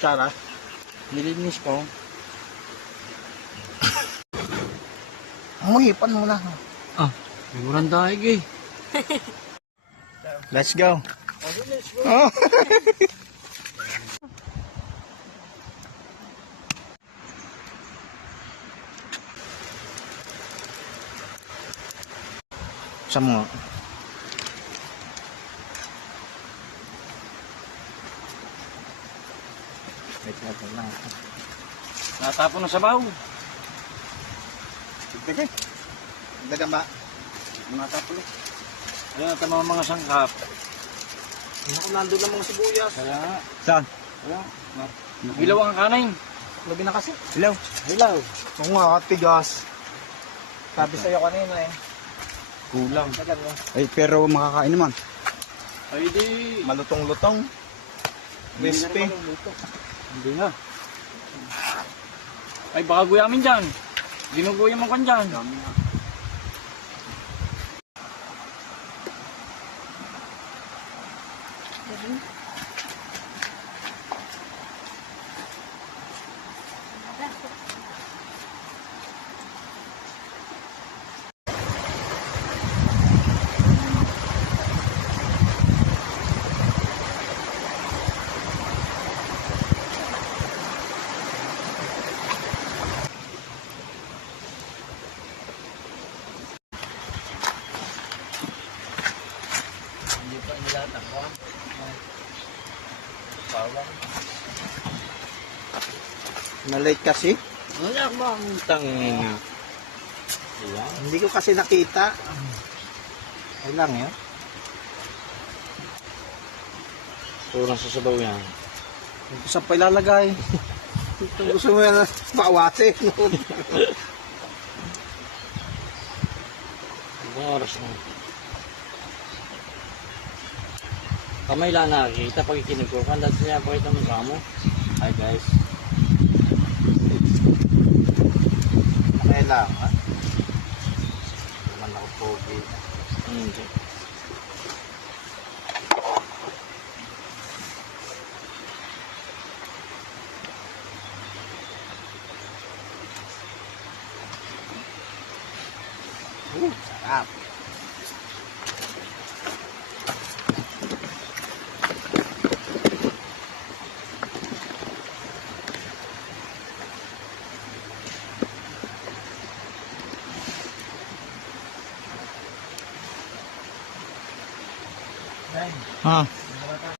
kutsara. Nilinis ko. Muhipan mo na. Ah, may murang daig eh. Let's go. Let's go. Oh. Sa mga wait lang. Natapon na sa baw. Sige. Dagan ba? Natapon na. Ayan, ito mga sangkap. Naku, nandun lang mga sibuyas. Kaya nga. Saan? Kaya. Ilaw ang kanin. Labi na kasi. Hello. Ilaw. Oo nga, tigas. Sabi sa'yo kanina eh. Kulang. Dagan mo. Ay, pero makakain naman. Ay di. Malutong-lutong. Crispy. Hindi na. Ay baka guyamin dyan. Ginuguya mo kan dyan. Hindi pa nilatang ko. Bawang. Na-late kasi. Wala bang tangin? Ayan. Hindi ko kasi nakita. Ay lang yan. Turang sa sabaw yan. Saan pa ilalagay? Gusto mo yan maawasin. Ibang oras na. Kamay lang nakikita pag ikinig ko. Kanda siya pakita mo sa mo. Hi guys. Kailangan. Naman ako pogi. Hindi. Sarap. Ha?